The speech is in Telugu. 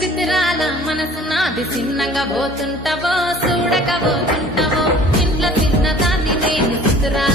చిత్రాల మనసు నాది చిన్నగా పోతుంటావో చూడక పోతుంటావో ఇంట్లో చిన్నదాన్ని నేను చిత్రాల